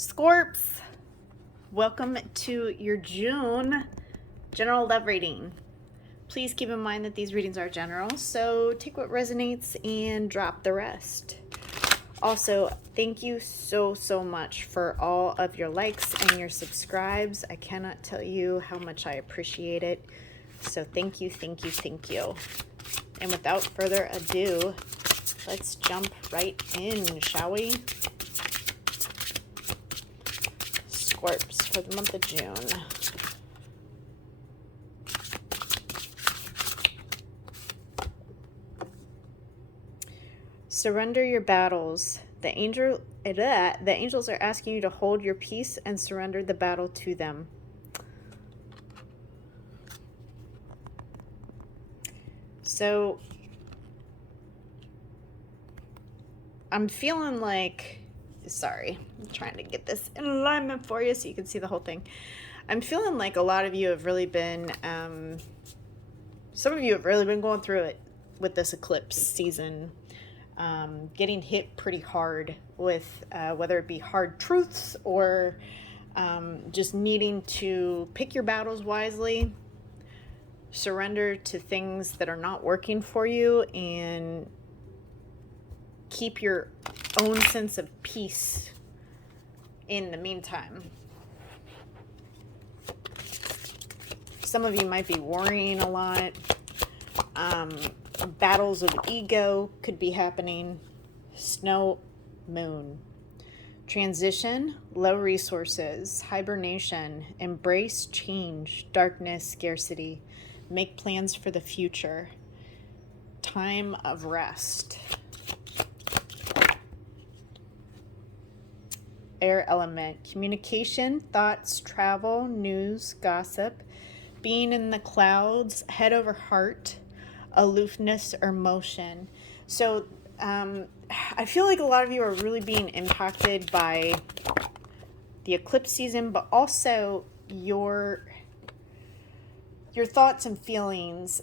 Scorps, welcome to your June general love reading. Please keep in mind that these readings are general, so take what resonates and drop the rest. Also, thank you so much for all of your likes and your subscribes. I cannot tell you how much I appreciate it. So thank you. And without further ado, let's jump right in, shall we? Scorps for the month of June. Surrender your battles. The angels are asking you to hold your peace and surrender the battle to them. So I'm feeling like, sorry, I'm trying to get this in alignment for you so you can see the whole thing. I'm feeling like a lot of you have really been, some of you have really been going through it with this eclipse season. Getting hit pretty hard with whether it be hard truths or just needing to pick your battles wisely, surrender to things that are not working for you, and keep your own sense of peace in the meantime. Some of you might be worrying a lot. Battles of ego could be happening. Snow, moon. Transition, low resources, hibernation, embrace change, darkness, scarcity. Make plans for the future. Time of rest. Air element, communication, thoughts, travel, news, gossip, being in the clouds, head over heart, aloofness or motion. So I feel like a lot of you are really being impacted by the eclipse season, but also your thoughts and feelings.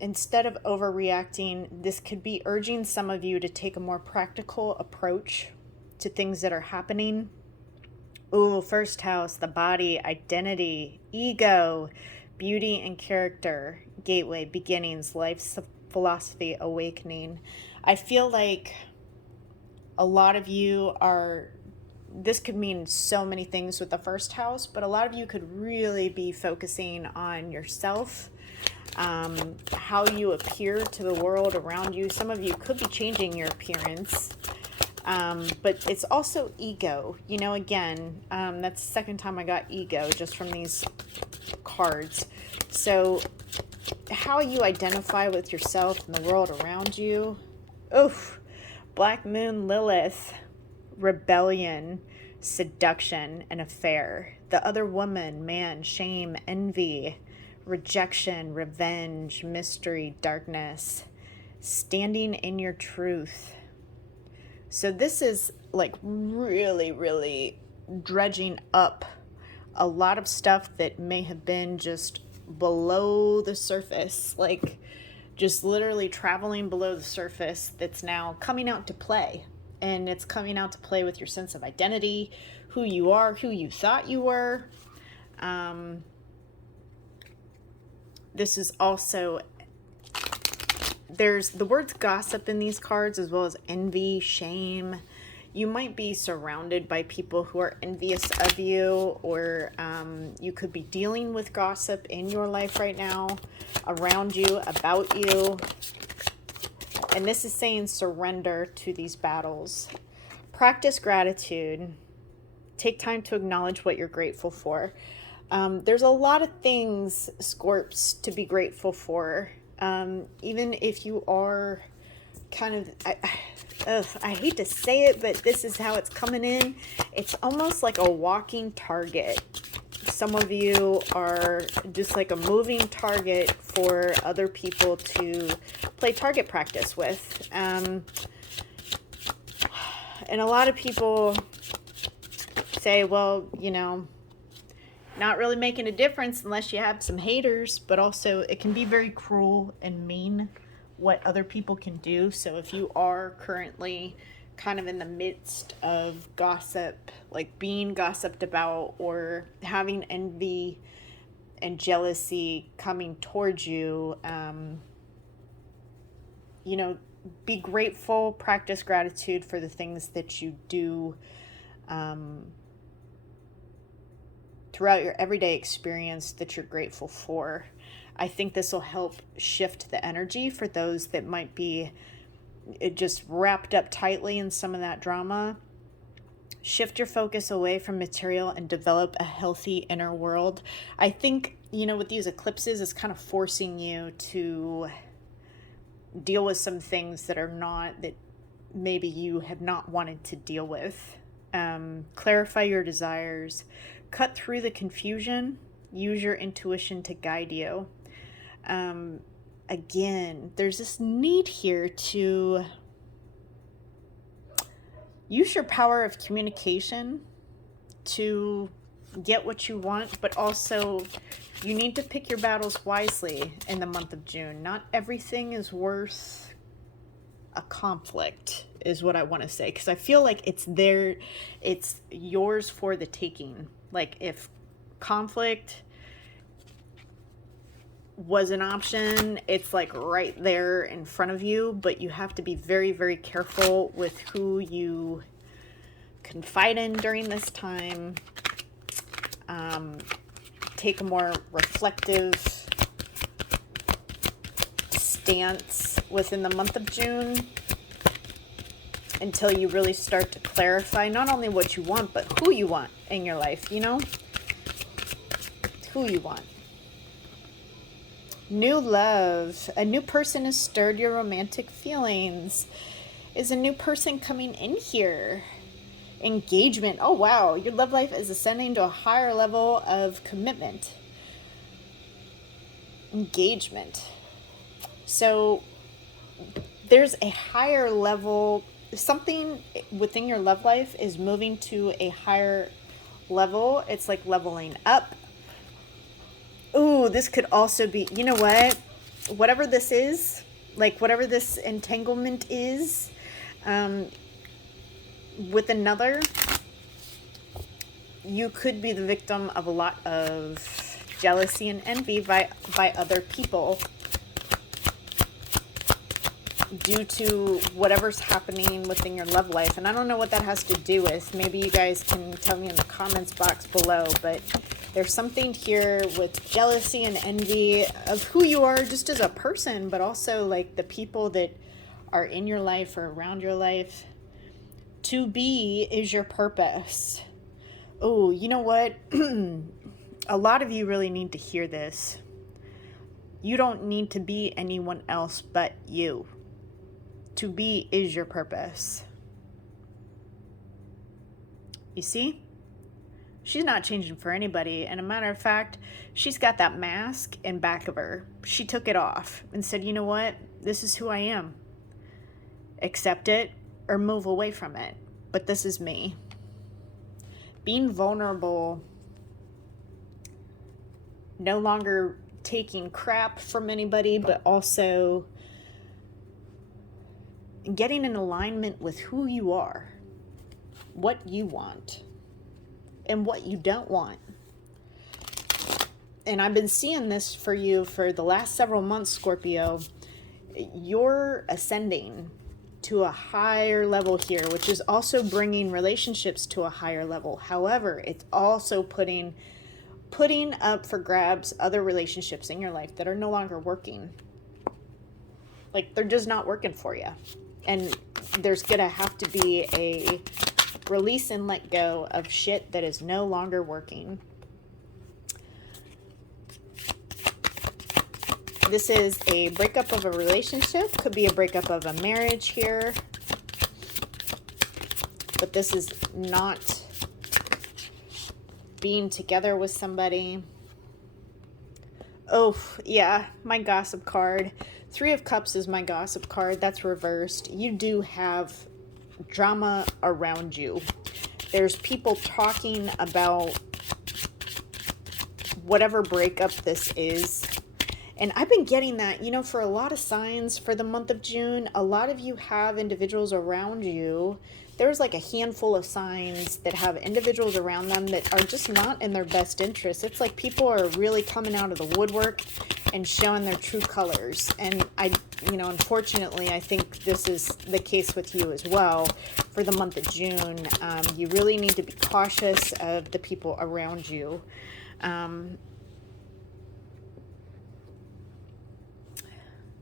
Instead of overreacting, this could be urging some of you to take a more practical approach to things that are happening. Ooh, first house, the body, identity, ego, beauty and character, gateway, beginnings, life's philosophy, awakening. I feel like a lot of you are, this could mean so many things with the first house, but a lot of you could really be focusing on yourself, how you appear to the world around you. Some of you could be changing your appearance. But it's also ego, again, that's the second time I got ego just from these cards. So how you identify with yourself and the world around you. Oof. Black moon, Lilith, rebellion, seduction, and affair. The other woman, man, shame, envy, rejection, revenge, mystery, darkness, standing in your truth. So this is like really dredging up a lot of stuff that may have been just below the surface, like just literally traveling below the surface, that's now coming out to play. And it's coming out to play with your sense of identity, who you are, who you thought you were. This is also, there's the words gossip in these cards, as well as envy, shame. You might be surrounded by people who are envious of you, or you could be dealing with gossip in your life right now, around you, about you. And this is saying surrender to these battles. Practice gratitude. Take time to acknowledge what you're grateful for. There's a lot of things, Scorps, to be grateful for. Even if you are kind of, I hate to say it, but this is how it's coming in. It's almost like a walking target. Some of you are just like a moving target for other people to play target practice with. And a lot of people say, well, not really making a difference unless you have some haters, but also it can be very cruel and mean what other people can do. So if you are currently kind of in the midst of gossip, like being gossiped about, or having envy and jealousy coming towards you, you know, be grateful, practice gratitude for the things that you do throughout your everyday experience that you're grateful for. I think this will help shift the energy for those that might be just wrapped up tightly in some of that drama. Shift your focus away from material and develop a healthy inner world. I think, you know, with these eclipses, it's kind of forcing you to deal with some things that maybe you have not wanted to deal with. Clarify your desires, cut through the confusion, use your intuition to guide you. Again, there's this need here to use your power of communication to get what you want, but also you need to pick your battles wisely in the month of June. Not everything is worth a conflict, is what I want to say, because I feel like it's yours for the taking. Like, if conflict was an option, it's like right there in front of you, but you have to be very, very careful with who you confide in during this time. Take a more reflective stance within the month of June until you really start to clarify not only what you want, but who you want in your life, you know? Who you want. New love. A new person has stirred your romantic feelings. Is a new person coming in here? Engagement. Oh, wow. Your love life is ascending to a higher level of commitment. Engagement. So there's a higher level. Something within your love life is moving to a higher level. It's like leveling up. Ooh, this could also be, you know what? Whatever this is, like whatever this entanglement is, with another, you could be the victim of a lot of jealousy and envy by other people due to whatever's happening within your love life. And I don't know what that has to do with. Maybe you guys can tell me in the comments box below, but there's something here with jealousy and envy of who you are just as a person, but also like the people that are in your life or around your life. To be is your purpose. Oh, you know what? A lot of you really need to hear this. You don't need to be anyone else but you. To be is your purpose. You see? She's not changing for anybody. And a matter of fact, she's got that mask in back of her. She took it off and said, you know what? This is who I am. Accept it or move away from it. But this is me. Being vulnerable, no longer taking crap from anybody, but also getting in alignment with who you are, what you want, and what you don't want. And I've been seeing this for you for the last several months, Scorpio. You're ascending to a higher level here, which is also bringing relationships to a higher level. However, it's also putting up for grabs other relationships in your life that are no longer working. Like, they're just not working for you. And there's gonna have to be a release and let go of shit that is no longer working. This is a breakup of a relationship. Could be a breakup of a marriage here. But this is not being together with somebody. Oh, yeah, my gossip card. 3 of Cups is my gossip card. That's reversed. You do have drama around you. There's people talking about whatever breakup this is. And I've been getting that, for a lot of signs for the month of June. A lot of you have individuals around you. There's like a handful of signs that have individuals around them that are just not in their best interest. It's like people are really coming out of the woodwork and showing their true colors. And unfortunately, I think this is the case with you as well for the month of June. You really need to be cautious of the people around you.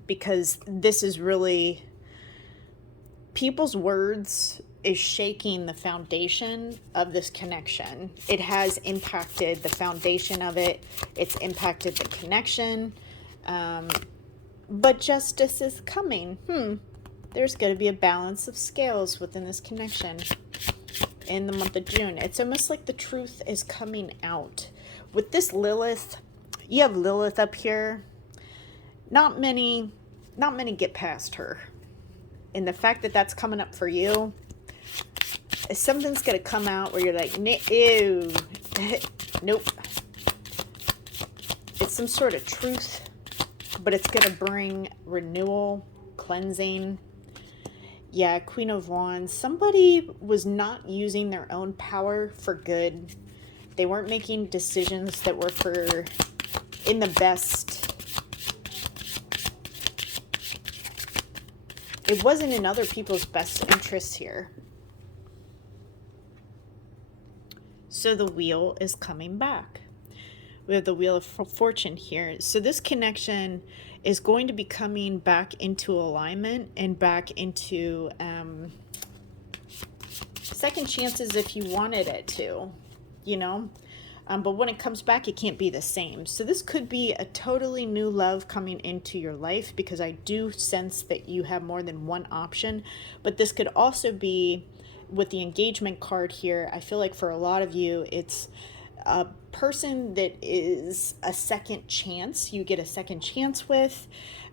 Because this is really, people's words is shaking the foundation of this connection. It has impacted the foundation of it. It's impacted the connection. But justice is coming. There's going to be a balance of scales within this connection in the month of June. It's almost like the truth is coming out. With this Lilith, you have Lilith up here. Not many get past her. And the fact that that's coming up for you, something's going to come out where you're like, ew, nope. It's some sort of truth, but it's going to bring renewal, cleansing. Yeah, Queen of Wands. Somebody was not using their own power for good. They weren't making decisions that were in the best. It wasn't in other people's best interests here. So the wheel is coming back. We have the Wheel of Fortune here. So this connection is going to be coming back into alignment and back into second chances if you wanted it to, but when it comes back, it can't be the same. So this could be a totally new love coming into your life, because I do sense that you have more than one option. But this could also be, with the engagement card here, I feel like for a lot of you, it's a person that is a second chance. You get a second chance with,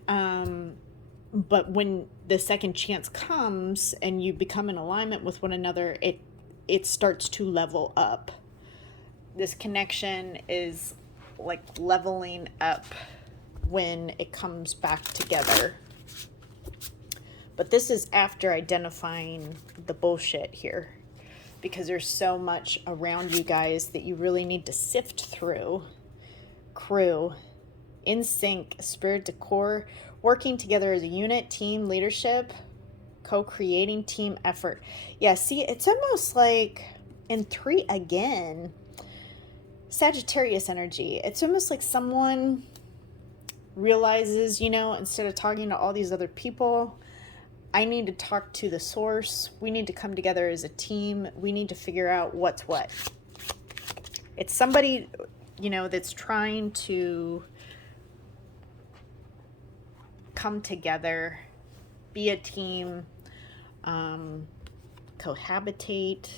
but when the second chance comes and you become in alignment with one another, it starts to level up. This connection is like leveling up when it comes back together. But this is after identifying the bullshit here, because there's so much around you guys that you really need to sift through. Crew, in sync, spirit decor, working together as a unit, team leadership, co-creating, team effort. Yeah, see, it's almost like in 3 again, Sagittarius energy. It's almost like someone realizes, instead of talking to all these other people, I need to talk to the source. We need to come together as a team. We need to figure out what's what. It's somebody, that's trying to come together, be a team, cohabitate.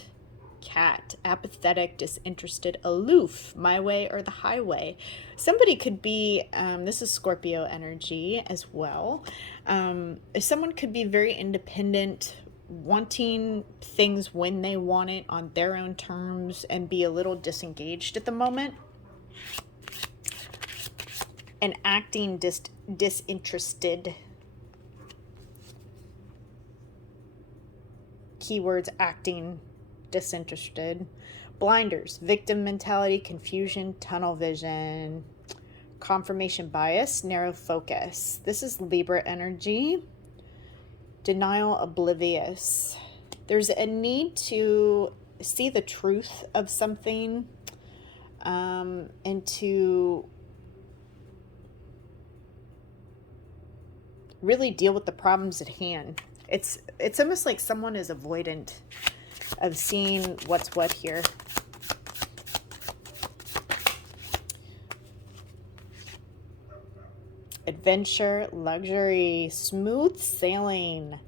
Cat, apathetic, disinterested, aloof, my way or the highway. Somebody could be, this is Scorpio energy as well. Someone could be very independent, wanting things when they want it on their own terms, and be a little disengaged at the moment. And acting disinterested. Keywords: acting disinterested. Blinders, victim mentality, confusion, tunnel vision, confirmation bias, narrow focus. This is Libra energy. Denial, oblivious. There's a need to see the truth of something, and to really deal with the problems at hand. It's almost like someone is avoidant of seeing what's what here. Adventure, luxury, smooth sailing,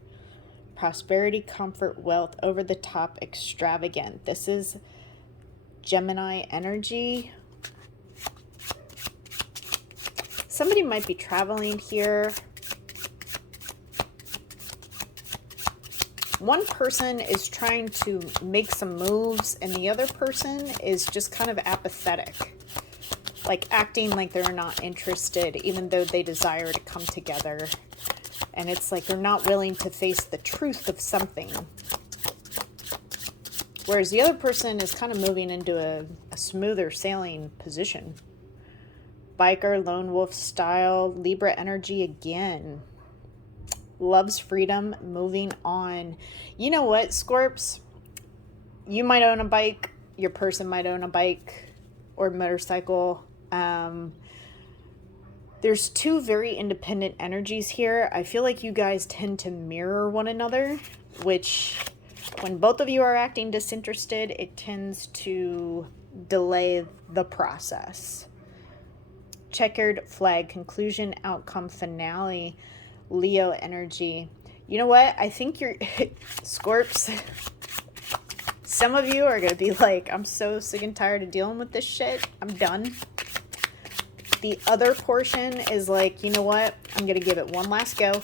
prosperity, comfort, wealth, over the top, extravagant. This is Gemini energy. Somebody might be traveling here. One person is trying to make some moves, and the other person is just kind of apathetic. like acting like they're not interested, even though they desire to come together. And it's like they're not willing to face the truth of something. Whereas the other person is kind of moving into a smoother sailing position. Biker, lone wolf style, Libra energy again. Loves freedom, moving on. You know what, Scorps? You might own a bike. Your person might own a bike or motorcycle. There's two very independent energies here. I feel like you guys tend to mirror one another, which when both of you are acting disinterested, it tends to delay the process. Checkered flag, conclusion, outcome, finale, Leo energy. You know what? I think you're Scorps. Some of you are going to be like, I'm so sick and tired of dealing with this shit. I'm done. The other portion is like, you know what? I'm going to give it one last go.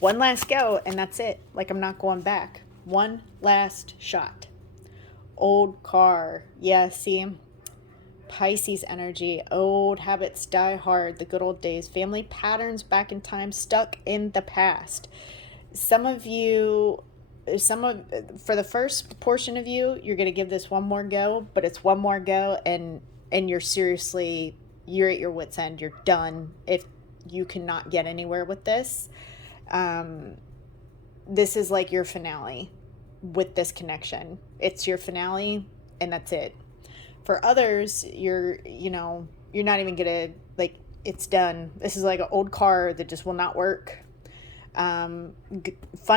One last go, and that's it. Like, I'm not going back. One last shot. Old car. Yeah, see? Pisces energy. Old habits die hard. The good old days. Family patterns back in time. Stuck in the past. For the first portion of you, you're going to give this one more go, but it's one more go, and you're at your wit's end. You're done if you cannot get anywhere with this. This is like your finale with this connection. It's your finale, and that's it. For others, you're not even gonna, like, it's done. This is like an old car that just will not work. Fun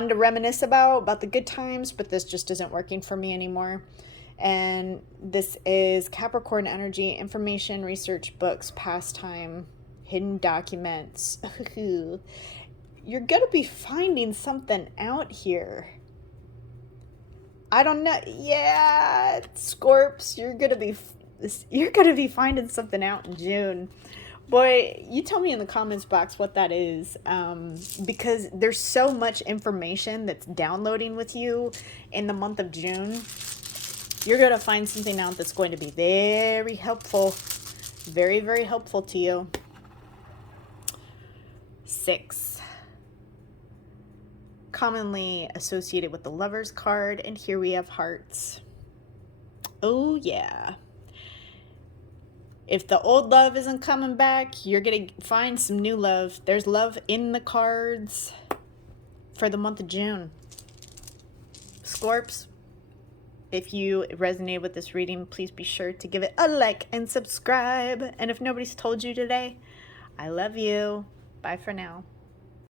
to reminisce about the good times, but this just isn't working for me anymore. And this is Capricorn energy, information, research, books, pastime, hidden documents. You're gonna be finding something out here. I don't know. Yeah, Scorps, you're gonna be finding something out in June. Boy, you tell me in the comments box what that is, because there's so much information that's downloading with you in the month of June. You're going to find something out that's going to be very helpful, very, very helpful to you. 6. Commonly associated with the Lover's card, and here we have hearts. Oh, yeah. If the old love isn't coming back, you're going to find some new love. There's love in the cards for the month of June. Scorps, if you resonate with this reading, please be sure to give it a like and subscribe. And if nobody's told you today, I love you. Bye for now.